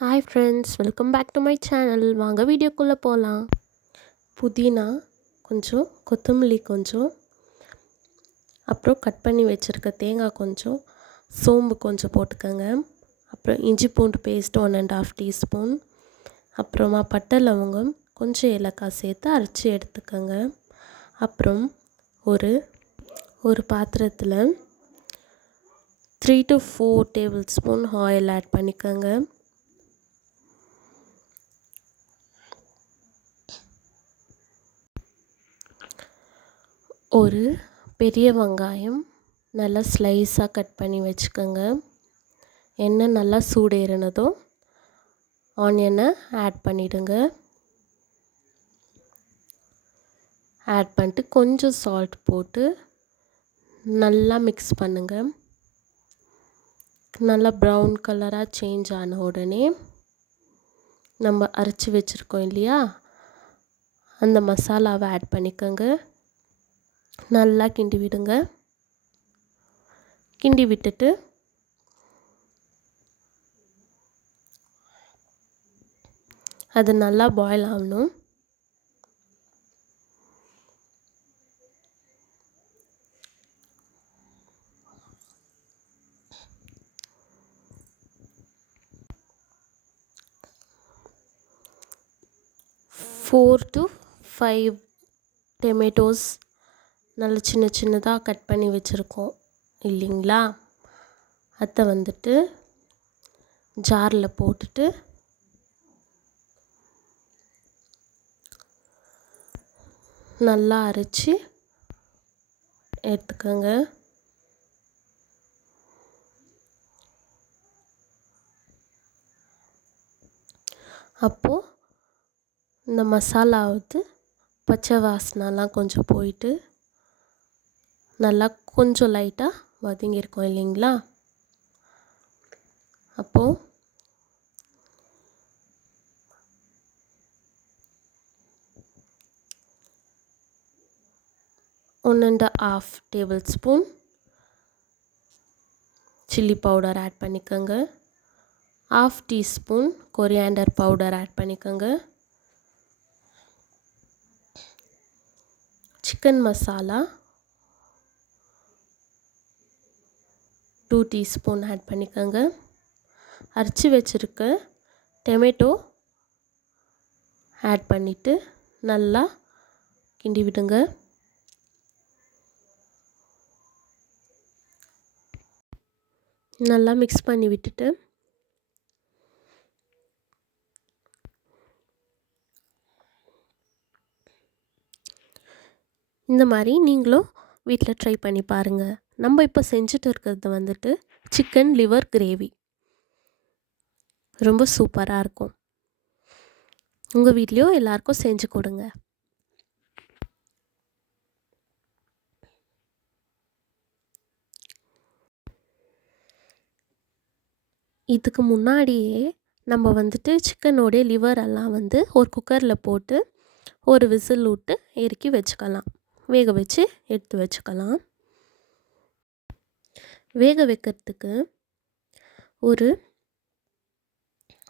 Hi friends, welcome back to my channel. வாங்க வீடியோக்குள்ளே போகலாம். புதினா கொஞ்சம், கொத்தமல்லி கொஞ்சம், அப்புறம் கட் பண்ணி வச்சுருக்க தேங்காய் கொஞ்சம், சோம்பு கொஞ்சம் போட்டுக்கோங்க. அப்புறம் இஞ்சி பூண்டு பேஸ்ட் 1.5 டீஸ்பூன், அப்புறமா பட்டை லவங்கம் கொஞ்சம் ஏலக்காய் சேர்த்து அரைச்சி எடுத்துக்கோங்க. அப்புறம் ஒரு பாத்திரத்தில் 3 to 4 tablespoon oil add பண்ணிக்கோங்க. ஒரு பெரிய வெங்காயம் நல்லா ஸ்லைஸாக கட் பண்ணி வச்சுக்கோங்க. எண்ணெய் நல்லா சூடேறினதும் ஆனியனை ஆட் பண்ணிவிடுங்க. ஆட் பண்ணிட்டு கொஞ்சம் சால்ட் போட்டு நல்லா மிக்ஸ் பண்ணுங்கள். நல்லா ப்ரௌன் கலராக சேஞ்ச் ஆன உடனே நம்ம அரைச்சி வச்சுருக்கோம் இல்லையா, அந்த மசாலாவை ஆட் பண்ணிக்கோங்க. நல்லா கிண்டி விடுங்க. கிண்டி விட்டுட்டு அது நல்லா பாயில் ஆகணும். ஃபோர் to 5 டொமேட்டோஸ் நல்ல சின்ன சின்னதாக கட் பண்ணி வச்சுருக்கோம் இல்லைங்களா, அதை வந்துட்டு ஜாரில் போட்டுட்டு நல்லா அரைச்சி எடுத்துக்கோங்க. அப்போது இந்த மசாலாவுக்கு பச்சை வாசனைலாம் கொஞ்சம் போயிட்டு நல்லா கொஞ்சம் லைட்டாக வதங்கியிருக்கோம் இல்லைங்களா, அப்போது 1.5 tablespoon chilli powder add பண்ணிக்கோங்க. 1/2 டீஸ்பூன் கொரியாண்டர் பவுடர் ஆட் பண்ணிக்கோங்க. சிக்கன் மசாலா 2 டீஸ்பூன் ஆட் பண்ணிக்கோங்க. அரைச்சி வச்சுருக்க டொமேட்டோ ஆட் பண்ணிவிட்டு நல்லா கிண்டி விடுங்க. நல்லா மிக்ஸ் பண்ணி விட்டுட்டு இந்த மாதிரி நீங்களும் வீட்டில் ட்ரை பண்ணி பாருங்கள். நம்ம இப்போ செஞ்சுட்டு இருக்கிறது வந்துட்டு சிக்கன் லிவர் கிரேவி. ரொம்ப சூப்பராக இருக்கும். உங்கள் வீட்லேயும் எல்லாருக்கும் செஞ்சு கொடுங்க. இதுக்கு முன்னாடியே நம்ம வந்துட்டு சிக்கனோடைய லிவர் எல்லாம் வந்து ஒரு குக்கரில் போட்டு ஒரு விசில் விட்டு இறக்கி வச்சுக்கலாம். வேக வச்சு எடுத்து வச்சுக்கலாம். வேக வைக்கிறதுக்கு ஒரு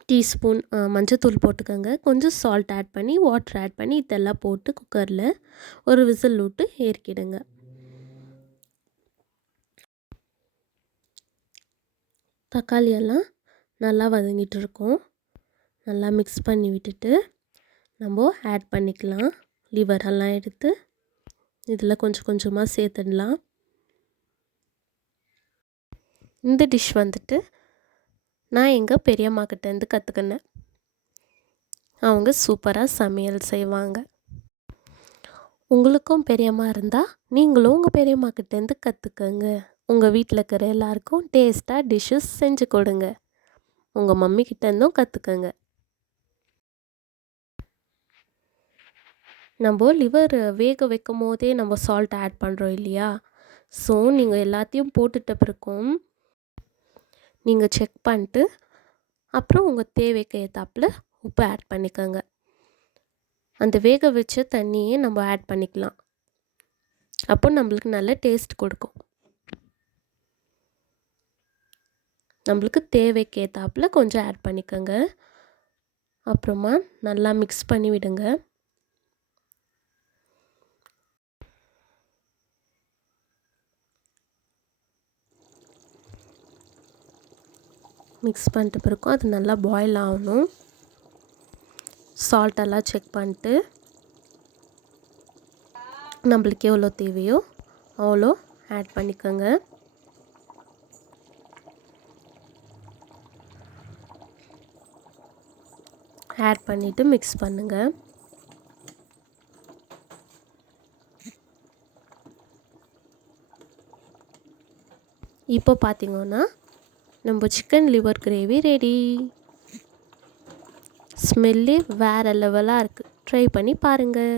டீஸ்பூன் மஞ்சத்தூள் போட்டுக்கோங்க. கொஞ்சம் சால்ட் ஆட் பண்ணி வாட்டர் ஆட் பண்ணி இதெல்லாம் போட்டு குக்கரில் ஒரு விசில் விட்டு இறக்கிடுங்க. தக்காளியெல்லாம் நல்லா வதங்கிட்டு இருக்கோம். நல்லா மிக்ஸ் பண்ணி விட்டுட்டு நம்ம ஆட் பண்ணிக்கலாம். லிவரெல்லாம் எடுத்து இதில் கொஞ்சம் கொஞ்சமாக சேர்த்துடலாம். இந்த டிஷ் வந்துட்டு நான் எங்கள் பெரியம்மா கிட்டேருந்து கற்றுக்கினேன். அவங்க சூப்பராக சமையல் செய்வாங்க. உங்களுக்கும் பெரியம்மா இருந்தால் நீங்களும் உங்கள் பெரியம்மா கிட்டேருந்து கற்றுக்கங்க. உங்கள் வீட்டில் இருக்கிற எல்லாருக்கும் டேஸ்ட்டாக டிஷ்ஷஸ் செஞ்சு கொடுங்க. உங்கள் மம்மி கிட்டேருந்தும் கற்றுக்கங்க. நம்ம லிவர் வேக வைக்கும் போதே நம்ம சால்ட் ஆட் பண்ணுறோம் இல்லையா, ஸோ நீங்கள் எல்லாத்தையும் போட்டுட்ட பிறகும் நீங்கள் செக் பண்ணிட்டு அப்புறம் உங்கள் தேவைக்கு ஏற்றாப்புல உப்பு ஆட் பண்ணிக்கோங்க. அந்த வேக வச்ச தண்ணியே நம்ம ஆட் பண்ணிக்கலாம். அப்போ நம்மளுக்கு நல்ல டேஸ்ட் கொடுக்கும். நம்மளுக்கு தேவைக்கு ஏற்றாப்புல கொஞ்சம் ஆட் பண்ணிக்கோங்க. அப்புறமா நல்லா மிக்ஸ் பண்ணி விடுங்க. மிக்ஸ் பண்ணிட்ட பிறகும் அது நல்லா பாயில் ஆகணும். சால்ட்டெல்லாம் செக் பண்ணிட்டு நம்மளுக்கு எவ்வளோ தேவையோ அவ்வளோ ஆட் பண்ணிக்கோங்க. ஆட் பண்ணிவிட்டு மிக்ஸ் பண்ணுங்கள். இப்போ பார்த்திங்கன்னா நம்ம சிக்கன் லிவர் கிரேவி ரெடி. ஸ்மெல்லே வேறு லெவலாக இருக்குது. ட்ரை பண்ணி பாருங்கள்.